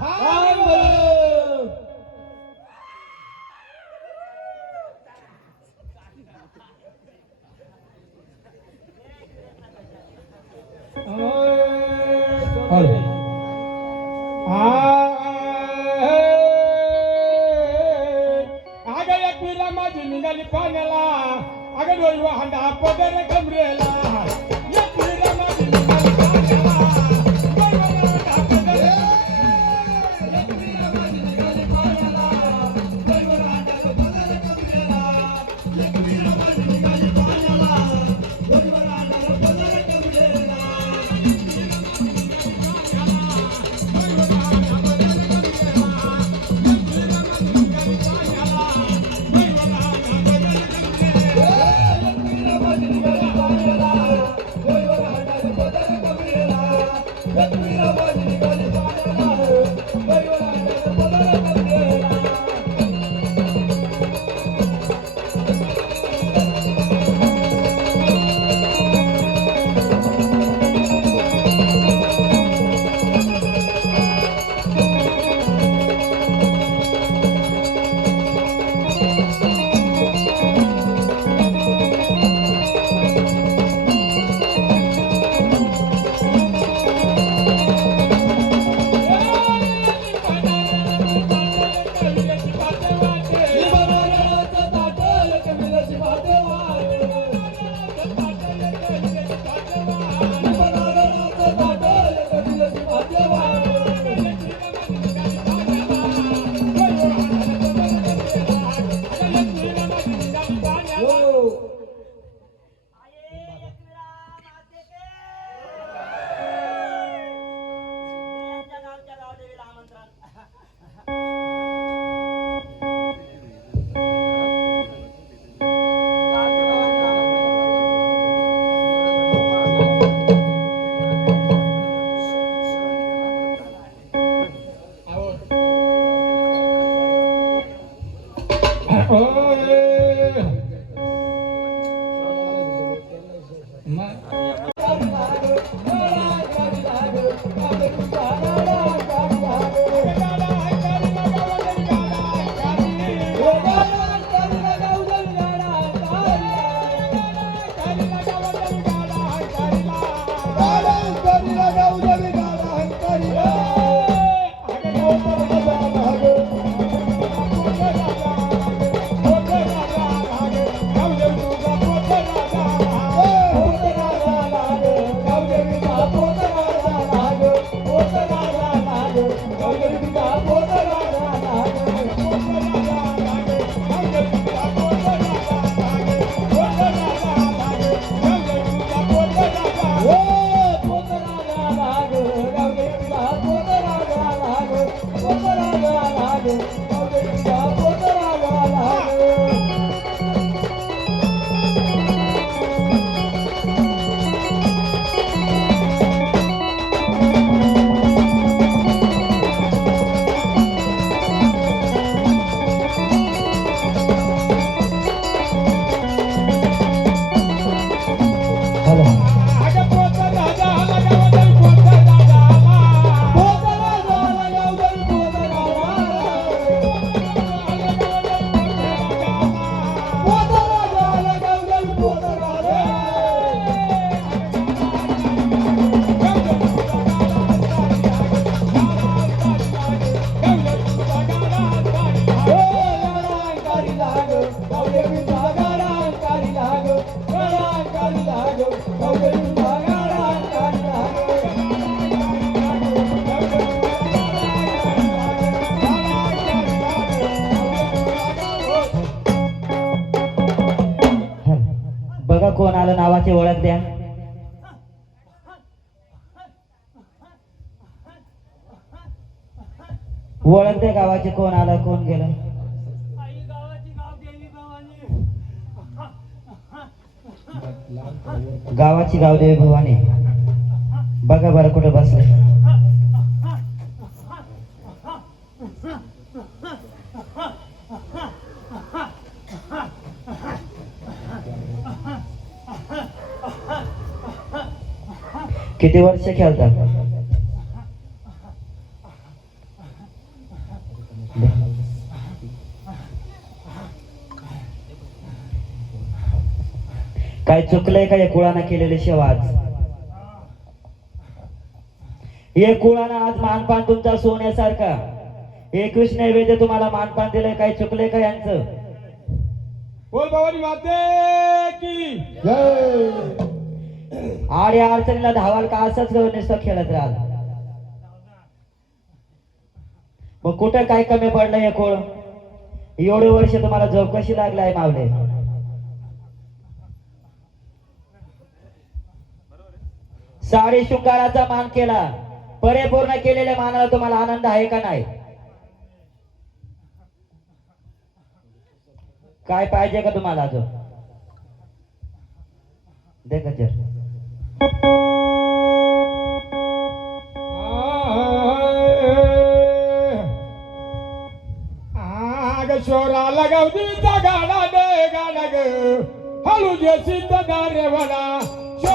ভারত कोण आलं नावाची ओळख द्या. ओळख द्या गावाचे कोण आलं कोण गेलं. गावाची गावाची गावदेवी भवानी. बघा बरं कुठं बसले. किती वर्ष खेळतात काय चुकलंय का या कुळानं केलेले सेवा आज? हे कुळानं आज मानपान तुमचा सोन्यासारखा. एकवीस नैवेद्य तुम्हाला मानपान दिलंय काय चुकलंय का यांचं? बोल भवानी माते की. जय. आड्या अडचणीला धावाल का असंच नुसतं खेळत राहाल. मग कुठं काय कमी पडलं हे खोळ एवढे वर्ष तुम्हाला जॉब कशी लागलाय मावले साडी शृंगाराचा मान केला. परिपूर्ण केलेल्या मानाला तुम्हाला आनंद आहे का नाही? काय पाहिजे का तुम्हाला अजून? देखा जर ಶೋರಾಲ ಗೌರಿ ತಗಡ ಗಾಡಗ ಹಲು ಜಸಿ ತಗಾರೆ ವಡ ಶೋ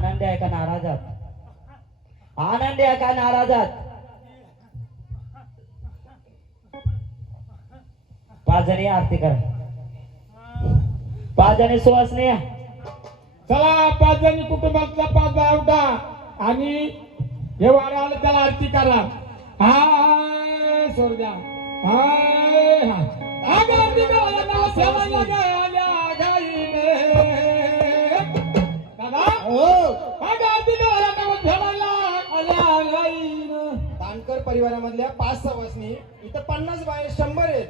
आनंद आहे का नाराजात आनंद आहे का नाराजात पाच जणी आरती करा पाच जणी सुवासनी चला पाच जणी कुटुंबातला पाच बाया उठा आणि हे वारं आलं त्याला आरती करा हाय सोड द्या हाय हा अगं आरती करायला मला परिवारामधल्या पाच सवासनी इथं पन्नास बाहेर शंभर आहेत.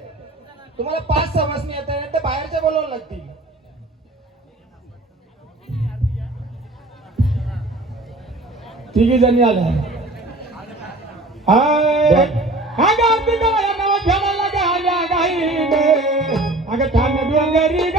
तुम्हाला पाच सवासनी येत नाही तर बाहेरच्या बोलावं लागतील. तिघी जणी आल्या. अगं ठाण डोंगरी ग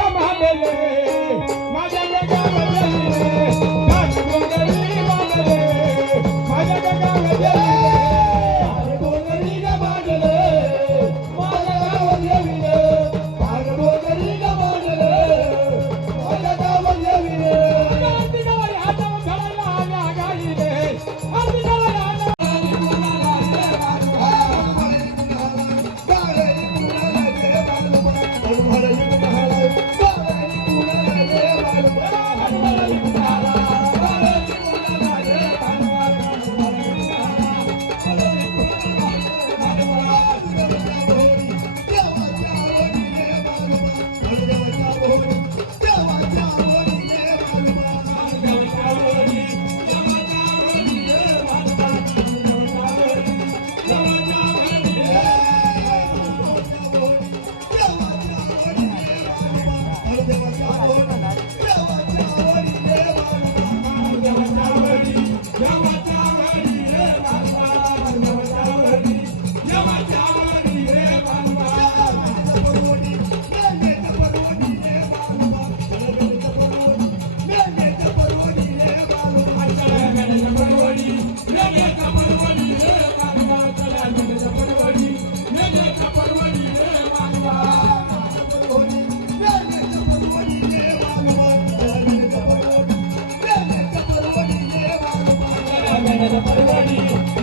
बोला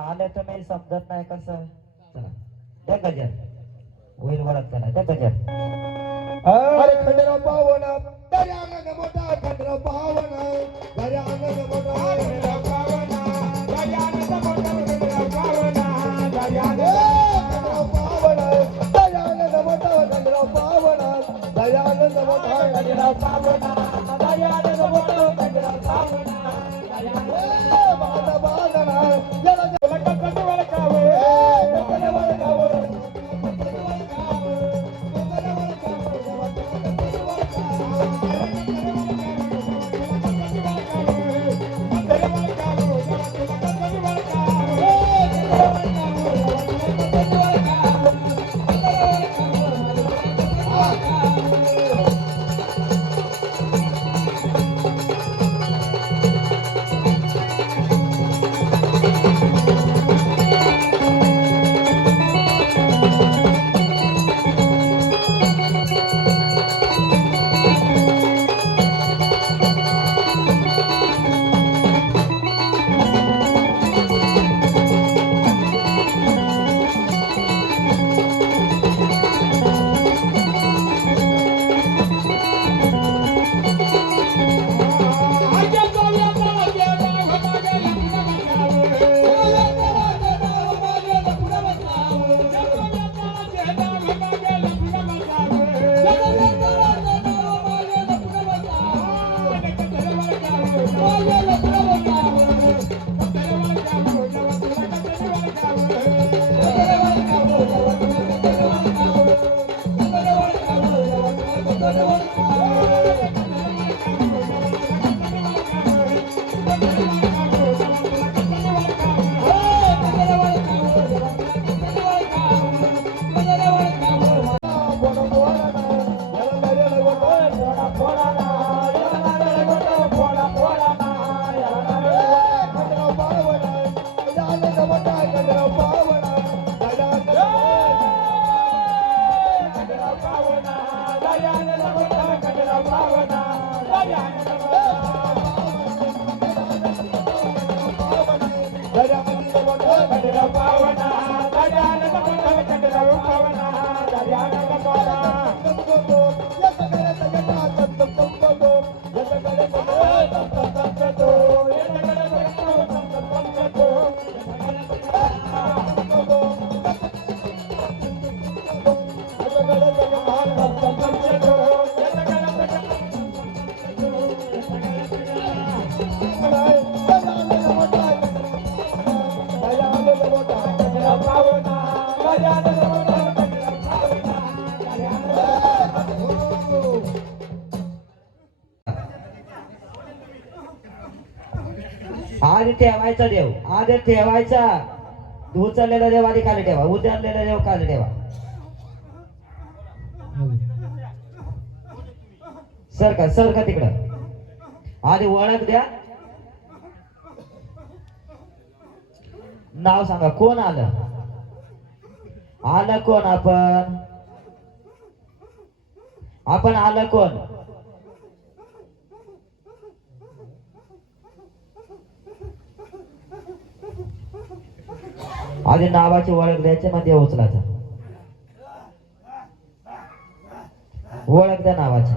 आले तुम्ही समजत नाही कसं. चला द्या गजर. होईल वळत चला त्या गजर. अरे खंडराव पावन दर्या अंगण मोठा खंडराव पावन दर्या अंगण मोठा खंडराव मोठा खंडराव मोठा ठेवायचा देव. आदर ठेवायचा. उचललेला देव आधी खाली ठेवा. उचललेला देव खाली ठेवा. सर का सर का तिकडं. आधी ओळख द्या. नाव सांगा कोण आलं? आलं कोण आपण? आपण आलं कोण? आधी नावाची ओळख द्यायची मग देव उचलायचा. ओळख द्या नावाची.